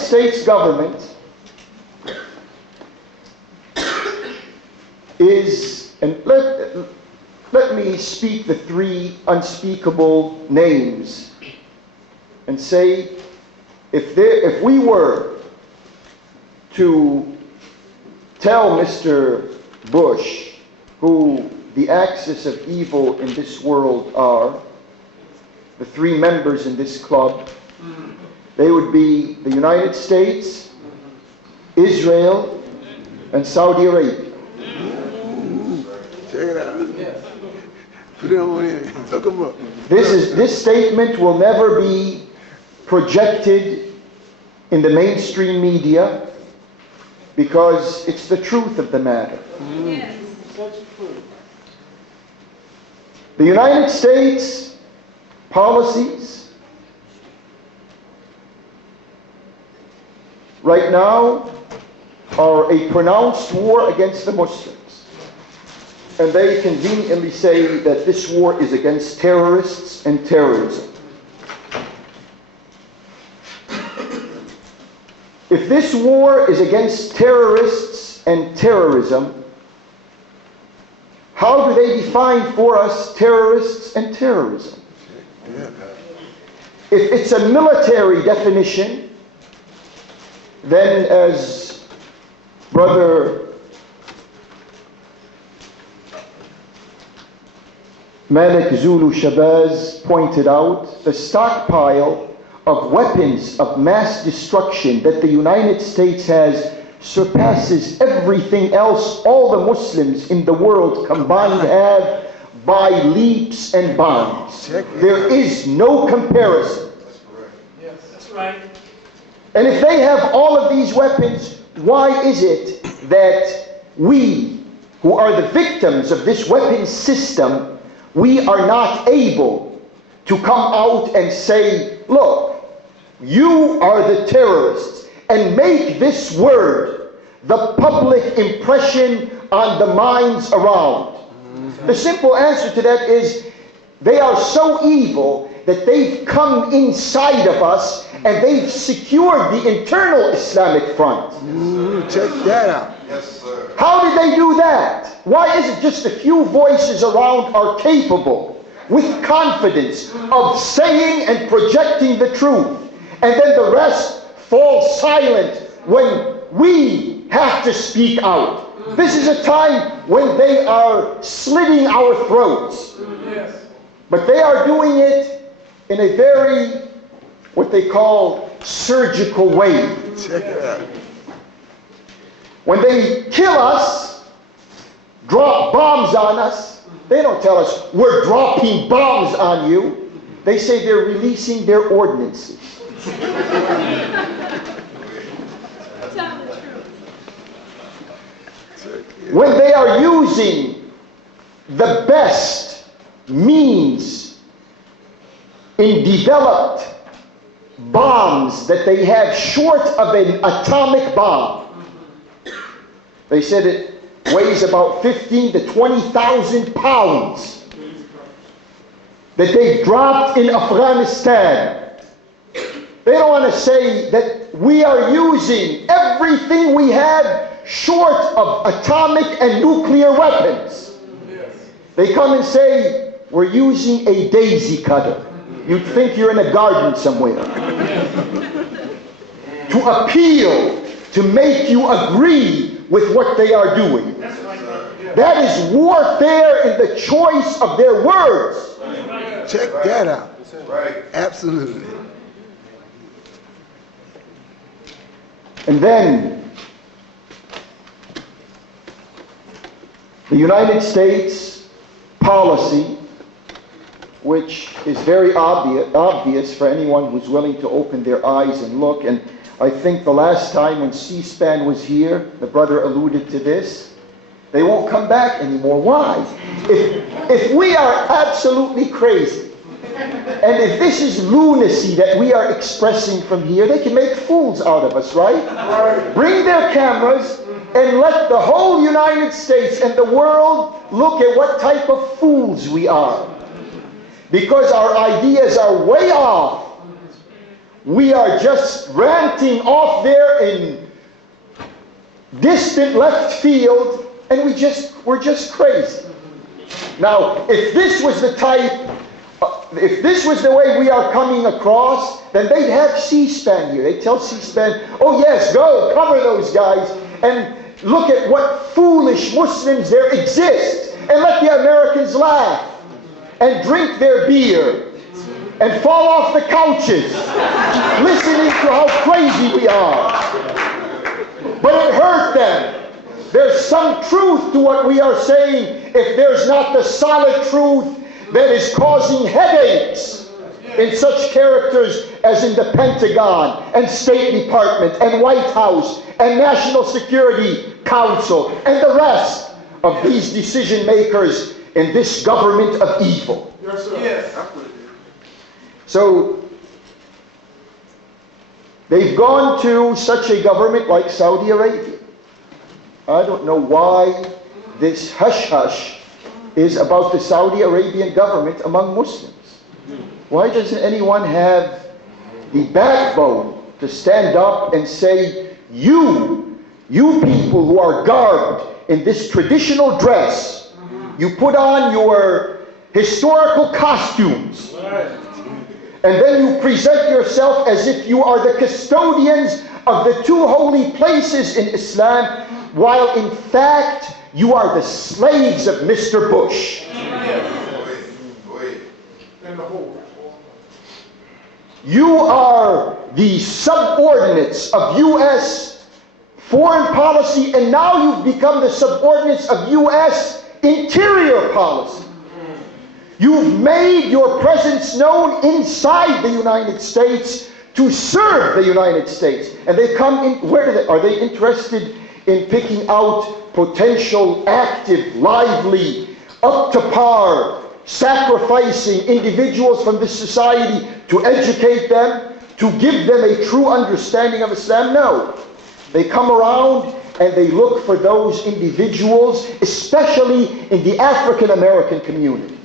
States government is, and let me speak the three unspeakable names and say, if we were to tell Mr. Bush who the axis of evil in this world are, the three members in this club, they would be the United States, Israel, and Saudi Arabia. Check it out. Put it on in. Look them up. This statement will never be projected in the mainstream media because it's the truth of the matter. Yes. The United States policies right now are a pronounced war against the Muslims. And they conveniently say that this war is against terrorists and terrorism. If this war is against terrorists and terrorism, how do they define for us terrorists and terrorism? If it's a military definition, then as Brother Malik Zulu Shabazz pointed out, the stockpile of weapons of mass destruction that the United States has surpasses everything else all the Muslims in the world combined have by leaps and bounds. There is no comparison. Yes, that's right. And if they have all of these weapons, why is it that we, who are the victims of this weapons system, we are not able to come out and say, look, you are the terrorists, and make this word the public impression on the minds around? The simple answer to that is they are so evil that they've come inside of us and they've secured the internal Islamic front. Check that out. Yes, sir. How did they do that? Why is it just a few voices around are capable with confidence of saying and projecting the truth, and then the rest fall silent when we have to speak out? This is a time when they are slitting our throats. Yes. But they are doing it in a very, what they call, surgical way. Check it out. When they kill us, drop bombs on us, they don't tell us, we're dropping bombs on you. They say they're releasing their ordinances. Tell the truth. When they are using the best means in developed bombs that they have short of an atomic bomb. They said it weighs about 15 to 20,000 pounds that they dropped in Afghanistan. They don't want to say that we are using everything we have short of atomic and nuclear weapons. They come and say, we're using a daisy cutter. You'd think you're in a garden somewhere. To appeal, to make you agree with what they are doing. That is warfare in the choice of their words. Check that out. Right. Absolutely. And then the United States policy, which is very obvious for anyone who's willing to open their eyes and look. And I think the last time when C-SPAN was here, the brother alluded to this, they won't come back anymore. Why? If we are absolutely crazy, and if this is lunacy that we are expressing from here, they can make fools out of us, right? Bring their cameras and let the whole United States and the world look at what type of fools we are. Because our ideas are way off we are just ranting off there in distant left field, and we're just crazy. Now, if this was the way we are coming across, then they'd have C-SPAN here. They'd tell C-SPAN, oh yes, go, cover those guys, and look at what foolish Muslims there exist, and let the Americans laugh, and drink their beer, and fall off the couches, listening to how crazy we are. But it hurt them. There's some truth to what we are saying if there's not the solid truth that is causing headaches in such characters as in the Pentagon and State Department and White House and National Security Council and the rest of these decision makers in this government of evil. Yes, sir. Yes. So they've gone to such a government like Saudi Arabia. I don't know why this hush-hush is about the Saudi Arabian government among Muslims. Why doesn't anyone have the backbone to stand up and say, you people who are garbed in this traditional dress, you put on your historical costumes, and then you present yourself as if you are the custodians of the two holy places in Islam, while in fact you are the slaves of Mr. Bush. You are the subordinates of U.S. foreign policy, and now you've become the subordinates of U.S. interior policy. You've made your presence known inside the United States to serve the United States. And they come in, are they interested in picking out potential, active, lively, up to par, sacrificing individuals from this society to educate them, to give them a true understanding of Islam? No. They come around and they look for those individuals, especially in the African American community.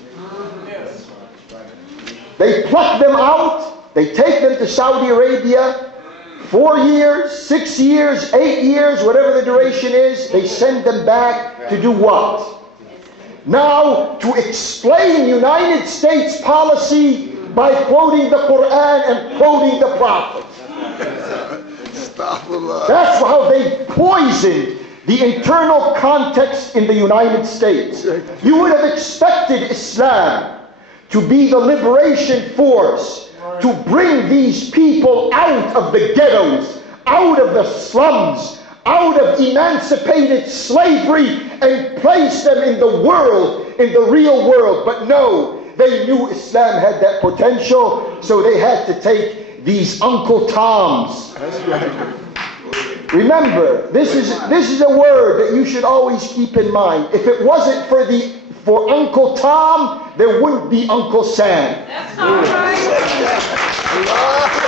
They pluck them out, they take them to Saudi Arabia, 4 years, 6 years, 8 years, whatever the duration is, they send them back to do what? Now, to explain United States policy by quoting the Quran and quoting the Prophet. That's how they poisoned the internal context in the United States. You would have expected Islam to be the liberation force, to bring these people out of the ghettos, out of the slums, out of emancipated slavery, and place them in the world, in the real world. But no, they knew Islam had that potential, so they had to take these Uncle Toms. That's right. Remember, this is a word that you should always keep in mind. If it wasn't for Uncle Tom, there wouldn't be Uncle Sam. That's all right.